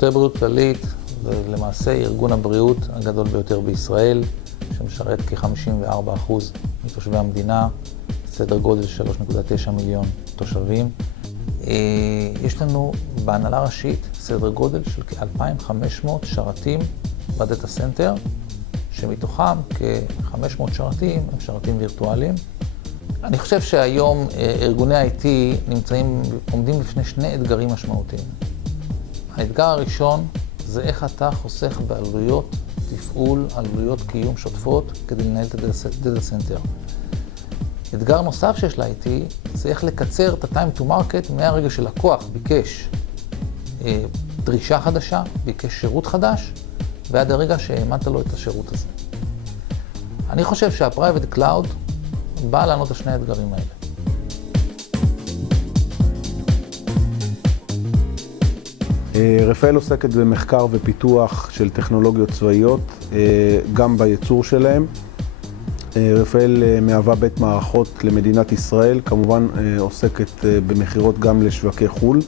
שירותי בריאות כללית זה למעשה ארגון הבריאות הגדול ביותר בישראל, שמשרת כ-54% מתושבי המדינה, סדר גודל של 3.9 מיליון תושבים. יש לנו בהנהלה ראשית סדר גודל של כ-2,500 שרתים בדאטה סנטר, שמתוכם כ-500 שרתים הם שרתים וירטואליים. אני חושב שהיום ארגוני IT עומדים בפני שני אתגרים משמעותיים. האתגר הראשון זה איך אתה חוסך בעלויות תפעול, עלויות קיום שוטפות כדי לנהל את הדאטה סנטר. אתגר נוסף שיש ל-IT זה איך לקצר את ה-time to market מהרגע שלקוח ביקש דרישה חדשה, ביקש שירות חדש, ועד הרגע שהעמדת לו את השירות הזה. אני חושב שה-Private Cloud בא לענות על שני האתגרים האלה. רפאל עוסקת במחקר ופיתוח של טכנולוגיות צבאיות, גם בייצור שלהם. רפאל מהווה בית מערכות למדינת ישראל, כמובן עוסקת במכירות גם לשווקי חו"ל.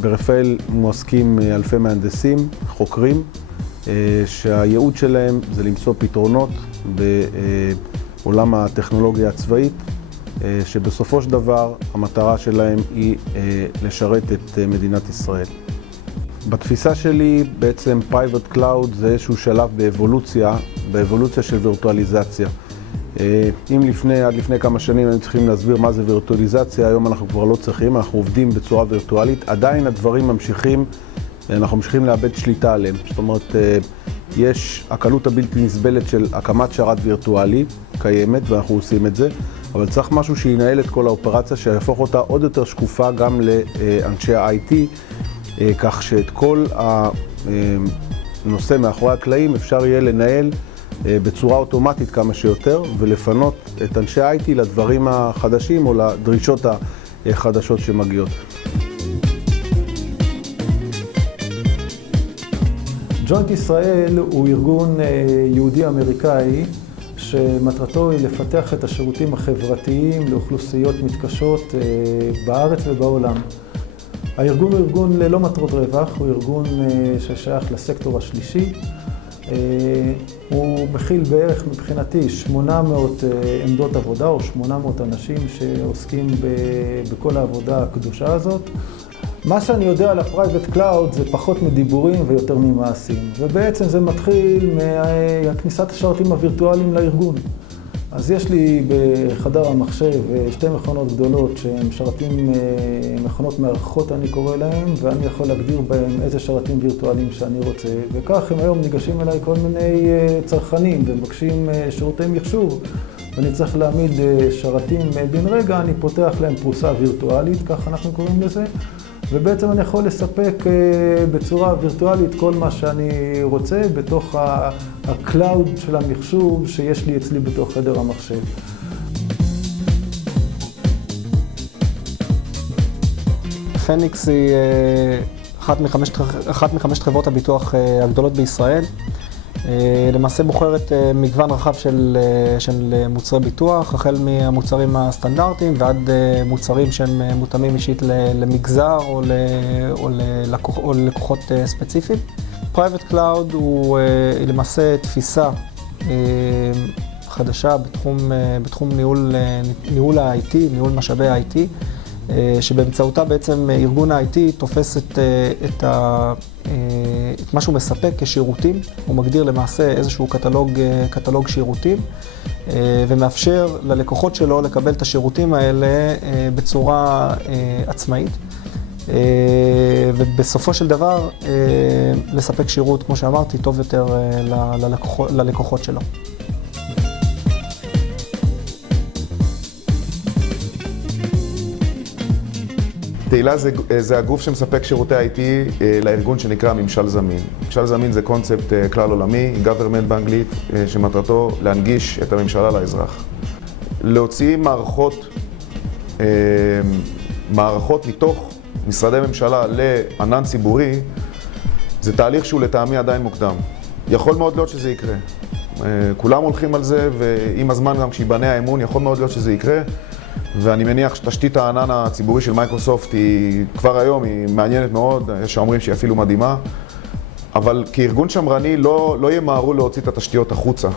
ברפאל מועסקים אלפי מהנדסים, חוקרים, שהייעוד שלהם זה למצוא פתרונות בעולם הטכנולוגיה הצבאית, שבסופו של דבר המטרה שלהם היא לשרת את מדינת ישראל. בתפיסה שלי בעצם Private Cloud זה איזשהו שלב באבולוציה של וירטואליזציה. אם עד לפני כמה שנים היינו צריכים להסביר מה זה וירטואליזציה, היום אנחנו כבר לא צריכים, אנחנו עובדים בצורה וירטואלית, עדיין הדברים אנחנו ממשיכים לאבד שליטה עליהם. זאת אומרת, יש הקלות הבלתי נסבלת של הקמת שרת וירטואלי קיימת, ואנחנו עושים את זה, אבל צריך משהו שינהל את כל האופרציה, שיהפוך אותה עוד יותר שקופה גם לאנשי ה-IT, כך שאת כל הנושא מאחורי הקלעים אפשר יהיה לנהל בצורה אוטומטית כמה שיותר, ולפנות את אנשי ה-IT לדברים החדשים או לדרישות החדשות שמגיעות. ג'וינט ישראל הוא ארגון יהודי-אמריקאי שמטרתו היא לפתח את השירותים החברתיים לאוכלוסיות מתקשות בארץ ובעולם. הארגון הוא ארגון ללא מטרות רווח, הוא ארגון ששייך לסקטור השלישי. הוא מכיל בערך מבחינתי 800 עמדות עבודה או 800 אנשים שעוסקים בכל העבודה הקדושה הזאת. מה שאני יודע על ה-Private Cloud זה פחות מדיבורים ויותר ממעשים, ובעצם זה מתחיל מכניסת השרתים הווירטואליים לארגון. אז יש לי בחדר המחשב שתי מכונות גדולות שהן מכונות מארחות אני קורא להן, ואני יכול להגדיר בהן איזה שרתים וירטואליים שאני רוצה, וכך הם היום ניגשים אליי כל מיני צרכנים ומבקשים שירותי מחשוב, ואני צריך להעמיד שרתים בן רגע, אני פותח להם פרוסה וירטואלית, כך אנחנו קוראים לזה, ובעצם אני יכול לספק בצורה וירטואלית כל מה שאני רוצה בתוך הקלאוד של המחשוב שיש לי אצלי בתוך חדר המחשב. פניקס היא אחת מחמשת חברות הביטוח הגדולות בישראל. למעשה בוחרת מגוון רחב של מוצרי ביטוח, החל מהמוצרים הסטנדרטיים ועד מוצרים שהם מותאמים אישית למגזר או ללקוחות ספציפיים. Private Cloud הוא למעשה תפיסה חדשה בתחום ניהול ה-IT, ניהול משאבי ה-IT, שבאמצעותה בעצם ארגון ה-IT תופס את מה שהוא מספק כשירותים, הוא מגדיר למעשה איזשהו קטלוג שירותים, ומאפשר ללקוחות שלו לקבל את השירותים האלה בצורה עצמאית, ובסופו של דבר לספק שירות, כמו שאמרתי, טוב יותר ללקוחות שלו. תהילה זה הגוף שמספק שירותי IT לארגון שנקרא ממשל זמין. ממשל זמין זה קונספט כלל עולמי, government באנגלית, שמטרתו להנגיש את הממשלה לאזרח. להוציא מערכות מתוך משרדי ממשלה לענן ציבורי, זה תהליך שהוא לטעמי עדיין מוקדם. יכול מאוד להיות שזה יקרה. כולם הולכים על זה, ועם הזמן גם כשיבנה האמון יכול מאוד להיות שזה יקרה. ואני מניח שתשתית הענן הציבורי של מייקרוסופט היא כבר היום, היא מעניינת מאוד, יש שאומרים שהיא אפילו מדהימה, אבל כארגון שמרני לא ימהרו להוציא את התשתיות החוצה.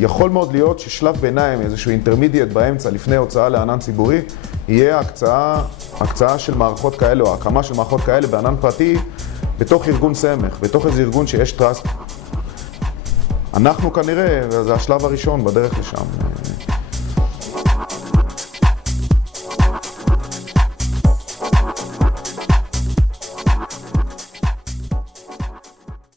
יכול מאוד להיות ששלב ביניים, איזשהו אינטרמידיאט באמצע, לפני הוצאה לענן ציבורי, יהיה הקצאה של מערכות כאלה, או הקמה של מערכות כאלה בענן פרטי, בתוך ארגון סמך, בתוך איזה ארגון שיש טראסט. אנחנו כנראה, זה השלב הראשון בדרך לשם.